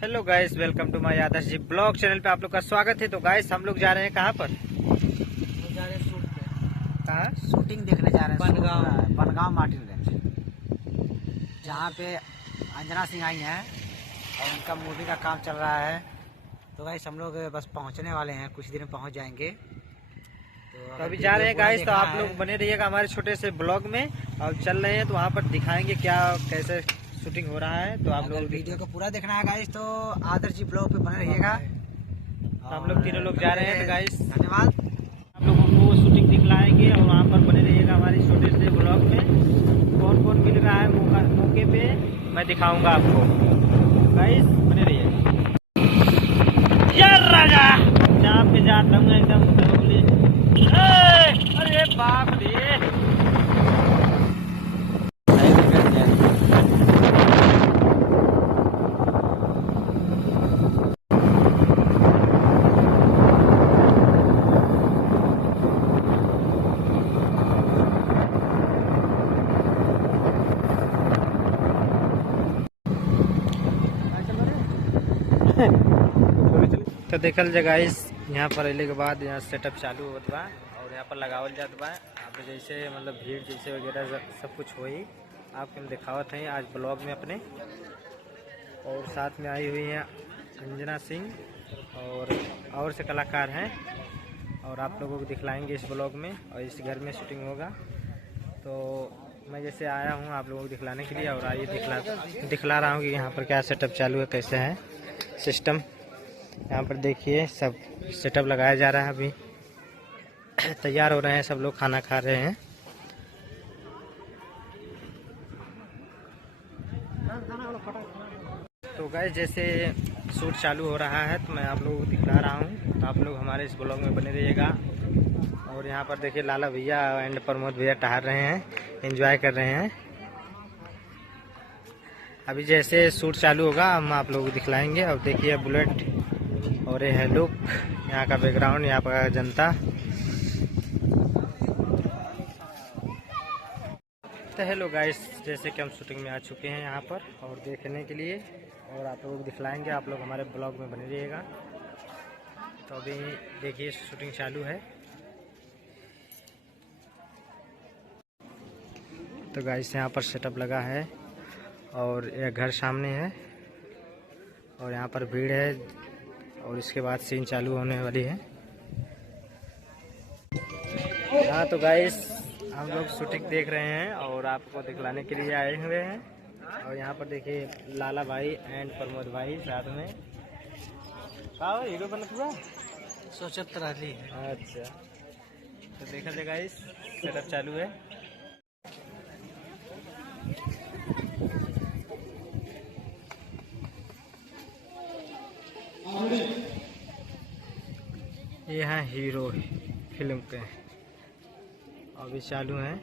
Hello guys, welcome to my Adarsh ji blog channel पे आप लोग का स्वागत है। तो गाइस हम लोग जा रहे हैं कहाँ पर? जा रहे हैं शूट पे। कहाँ? शूटिंग देखने जा रहे हैं बनगांव मार्टिन रेंज, जहाँ पे अंजना सिंह आई हैं और उनका मूवी का काम चल रहा है। तो गाइस हम लोग बस पहुँचने वाले हैं, कुछ दिन में पहुँच जाएंगे। तो अभी जा रहे हैं गाइस, तो आप लोग बने रहिएगा हमारे छोटे से ब्लॉग में। और चल रहे हैं तो वहाँ पर दिखाएंगे क्या कैसे शूटिंग हो रहा है। तो आप लोग वीडियो को पूरा देखना है गाइस, तो आदर्श जी ब्लॉग पे बने रहिएगा। हम लोग तीनों लोग जा रहे हैं। तो गाइस धन्यवाद। आप लोगों को शूटिंग दिखलाएंगे और वहाँ पर बने रहिएगा हमारे छोटे से ब्लॉग में। कौन कौन मिल रहा है मौके पे मैं दिखाऊंगा आपको। गाइस बने रहिएगा। यार राजा जहाँ पे जाता हूँ एकदम अरे बाप रे। तो देखल जाए गाइस, यहाँ पर अले के बाद यहाँ सेटअप चालू होत बा और यहाँ पर लगावल जात बा। आप जैसे मतलब भीड़ जैसे वगैरह सब कुछ हो ही आपको हम दिखावत हैं आज ब्लॉग में अपने। और साथ में आई हुई हैं अंजना सिंह और से कलाकार हैं और आप लोगों को दिखलाएंगे इस ब्लॉग में। और इस घर में शूटिंग होगा तो मैं जैसे आया हूँ आप लोगों को दिखलाने के लिए। और आइए दिखला रहा हूँ कि यहाँ पर क्या सेटअप चालू है, कैसे है सिस्टम। यहाँ पर देखिए सब सेटअप लगाया जा रहा है। अभी तैयार हो रहे हैं, सब लोग खाना खा रहे हैं। तो गाइस जैसे शूट चालू हो रहा है तो मैं आप लोगों को दिखला रहा हूँ। तो आप लोग हमारे इस ब्लॉग में बने रहिएगा। और यहाँ पर देखिए लाला भैया एंड प्रमोद भैया टहल रहे हैं, एंजॉय कर रहे हैं। अभी जैसे शूट चालू होगा हम आप लोगों को दिखलाएंगे। और देखिए बुलेट और ये है लुक, यहाँ का बैकग्राउंड, यहाँ पर जनता। तो हेलो गाइस, जैसे कि हम शूटिंग में आ चुके हैं यहाँ पर और देखने के लिए और आप लोगों को दिखलाएंगे। आप लोग हमारे ब्लॉग में बने रहिएगा। तो अभी देखिए शूटिंग चालू है। तो गाइस यहाँ पर सेटअप लगा है और यह घर सामने है और यहाँ पर भीड़ है और इसके बाद सीन चालू होने वाली है। हाँ तो गाइस हम लोग शूटिंग देख रहे हैं और आपको दिखलाने के लिए आए हुए हैं। और यहाँ पर देखिए लाला भाई एंड प्रमोद भाई साथ में। हीरो बनत हुआ सोचत रही। अच्छा, तो देखा जाए गाइस सेटअप चालू है। ये हैं हीरो फिल्म के, अभी चालू हैं।